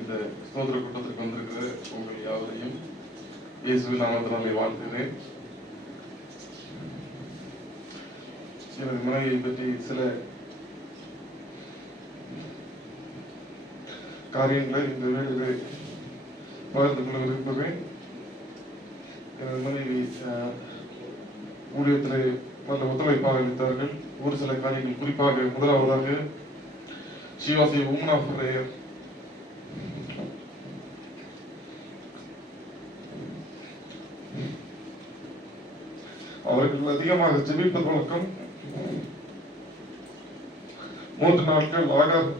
இந்த ஸ்தோத்திர கூட்டத்திற்கு வந்திருக்கிற உங்கள் யாவரையும் இயேசுவின் நாமத்தினாலே வாழ்த்துகிறேன். எனது மனைவியை பற்றி சில காரியங்களை இந்த வேளையிலே பகிர்ந்து கொள்ள விரும்புகிறேன். எனது மனைவி ஊழியத்திலே நல்ல ஒத்துழைப்பாக அளித்தார்கள். ஒரு சில காரியங்கள், குறிப்பாக முதலாவதாக she was a woman of prayer. அவர்கள் அதிகமாக ஜெபிப்பது வழக்கம். 3 நாட்கள் ஆகார்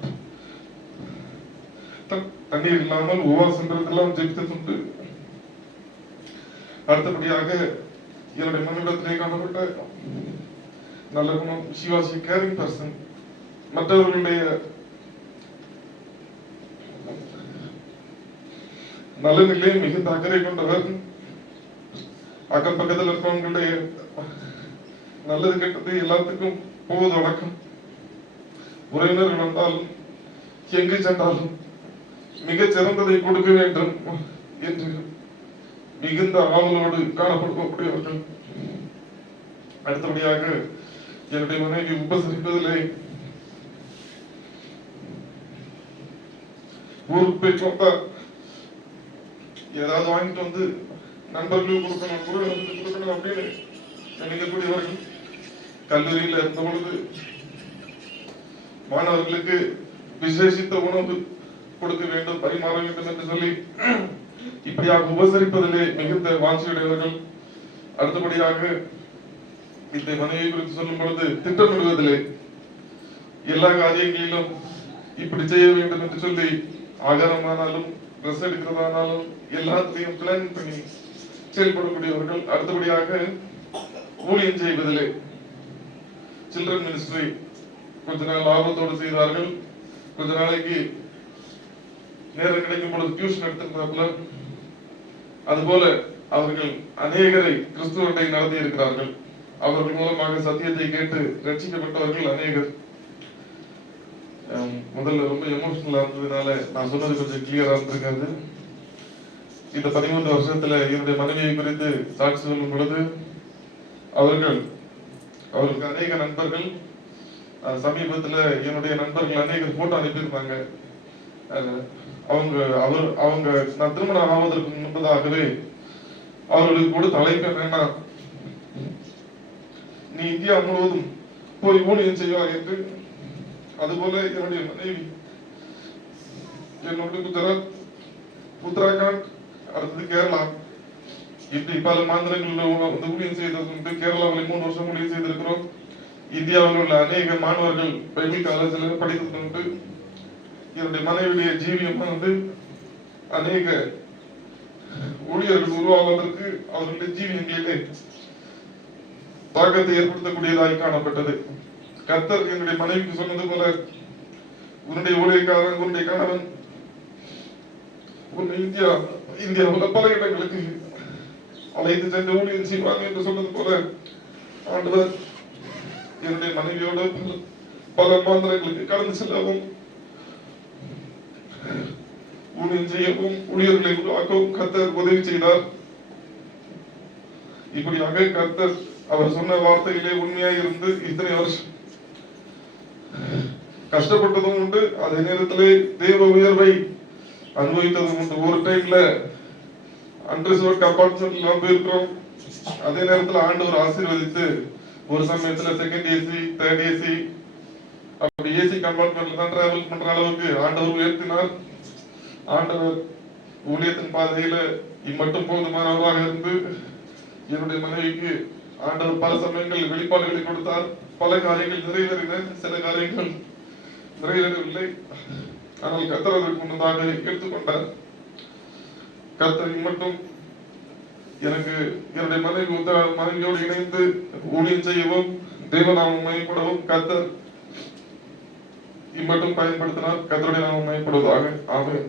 தண்ணீர் இல்லாமல் உபவாசம் ஜெபித்ததுண்டு. அடுத்தபடியாக என்னுடைய மனிதத்திலே காணப்பட்ட நல்ல குணம், she was a caring person. மற்றவர்களுடைய நலனிலே மிகுந்த அக்கறை கொண்டவர். அக்கம் பக்கத்தில் இருக்கிறவங்களுடைய நல்லது கெட்டது எல்லாத்துக்கும் போவது வழக்கம். உறவினர்கள் வந்தாலும் எங்கு சென்றாலும் மிகச் சிறந்ததை கொடுக்க வேண்டும் என்று மிகுந்த ஆவலோடு காணப்படக்கூடியவர்கள். அடுத்தபடியாக என்னுடைய மனைவி உபசரிப்பதிலே ஊருக்கு போயிட்டு வந்தா ஏதாவது வாங்கிட்டு வந்து நண்பர்களுக்கு கொடுக்கணும் அப்படின்னு நினைக்கக்கூடியவர்கள். கல்லூரியில் இருந்த பொழுது மாணவர்களுக்கு விசேஷித்த உணவு கொடுக்க வேண்டும், பரிமாற வேண்டும் என்று சொல்லி இப்படியாக உபசரிப்பதிலே மிகுந்த வாஞ்சியுடையவர்கள். அடுத்தபடியாக இந்த மனைவியை குறித்து சொல்லும் பொழுது திட்டமிடுவதிலே எல்லா காரியங்களிலும் இப்படி செய்ய வேண்டும் என்று சொல்லி ஆகாரமானாலும் ட்ரெஸ் எடுக்கிறதானாலும் எல்லாத்தையும் பிளான் பண்ணி செயல்படக்கூடியவர்கள். அடுத்தபடியாக ஊழியம் செய்வதிலே சில்ட்ரன் மினிஸ்ட்ரி கொஞ்ச நாள் ஆர்வத்தோடு செய்தார்கள். கொஞ்ச நாளைக்கு நேரம் கிடைக்கும் பொழுது டியூஷன் எடுத்திருந்தார்கள். அதுபோல அவர்கள் அநேகரை கிறிஸ்துவண்டை நடத்தி இருக்கிறார்கள். அவர்கள் மூலமாக சத்தியத்தை கேட்டு ரட்சிக்கப்பட்டவர்கள் அநேகர். முதல்ல ரொம்ப எமோஷனலா இருந்ததுனால நான் சொன்னது கொஞ்சம் கிளியரா இருந்திருக்காது. இந்த 13 வருஷத்துல என்னுடைய மனைவியை குறித்து சாட்சி சொல்லும் பொழுது அவர்களுக்கு அநேக நண்பர்கள், சமீபத்துல என்னுடைய நண்பர்கள் அநேகர் போட்டோ அனுப்பியிருந்தாங்க. அவங்க நான் திருமணம் ஆவதற்கு முன்பதாகவே அவர்களுக்கு கூட தலைப்பு என்னன்னா, நீ இந்தியா முழுவதும் போய் ஊழியம் செய்வார் என்று. அதுபோல என்னுடைய மனைவி என்னுடைய குஜராத், உத்தராகண்ட், அடுத்தது கேரளா, இப்படி பல மாநிலங்களில் ஊழியம் செய்தது. கேரளாவில் 3 வருஷம் ஊழியம் செய்திருக்கிறோம். இந்தியாவில் உள்ள அநேக மாணவர்கள் பைபிள் காலேஜில் படித்தது. என்னுடைய மனைவியுடைய ஜீவியம் அநேக ஊழியர்கள் உருவாவதற்கு அவர்களுடைய ஜீவியங்களிலே தாக்கத்தை ஏற்படுத்தக்கூடியதாய் காணப்பட்டது. கர்த்தர் என்னுடைய மனைவிக்கு சொன்னது போல, உன்னுடைய ஊழியக்காரன், உன்னுடைய கணவன் உன்னை இந்தியாவில் பல இடங்களுக்கு அழைத்து சென்று ஊழியம் செய்வாங்க என்று சொன்னது போல ஆண்டவர் என்னுடைய மனைவியோடு பல மாநிலங்களுக்கு கடந்து செல்லவும், ஊழியம் செய்யவும், ஊழியர்களை உருவாக்கவும் கர்த்தர் உதவி செய்தார். இப்படியாக கர்த்தர் அவர் சொன்ன வார்த்தையிலே உண்மையாக இருந்து இத்தனை வருஷம் கஷ்டப்பட்டதும் உண்டு. அதே நேரத்திலே தேவ உயர்வை அனுபவித்ததும் உண்டு. ஒரு டைம்ல அன்ரிசர்வ்ட் கம்பார்ட்மெண்ட்ல போயிருக்கிறோம். அதே நேரத்தில் ஆண்டவர் ஆசீர்வதித்து ஒரு சமயத்துல செகண்ட் ஏசி, தேர்ட் ஏசி, அப்படி ஏசி கம்பார்ட்மெண்ட்ல தான் டிராவல் பண்ற அளவுக்கு ஆண்டவர் உயர்த்தினார். ஆண்டவர் ஊழியத்தின் பாதையில இம்மட்டும் போதுமானவராக இருந்து என்னுடைய மனைவிக்கு ஆண்டவர் பல சமயங்கள் வெளிப்பாடுகளை கொடுத்தார். பல காரியங்கள் நிறைவேறின, சில காரியங்கள் நிறைவேறவில்லை. ஆனால் கர்த்தர் அதற்கு முன்னதாக எடுத்துக்கொண்டார். கர்த்தர் இம்மட்டும் எனக்கு என்னுடைய மனைவியோடு இணைந்து ஊழியம் செய்யவும், தேவநாமம் மகிமைப்படவும் கர்த்தர் இம்மட்டும் பயன்படுத்தினார். கர்த்தருடைய நாமம் மகிமைப்படுவதாக. ஆமென்.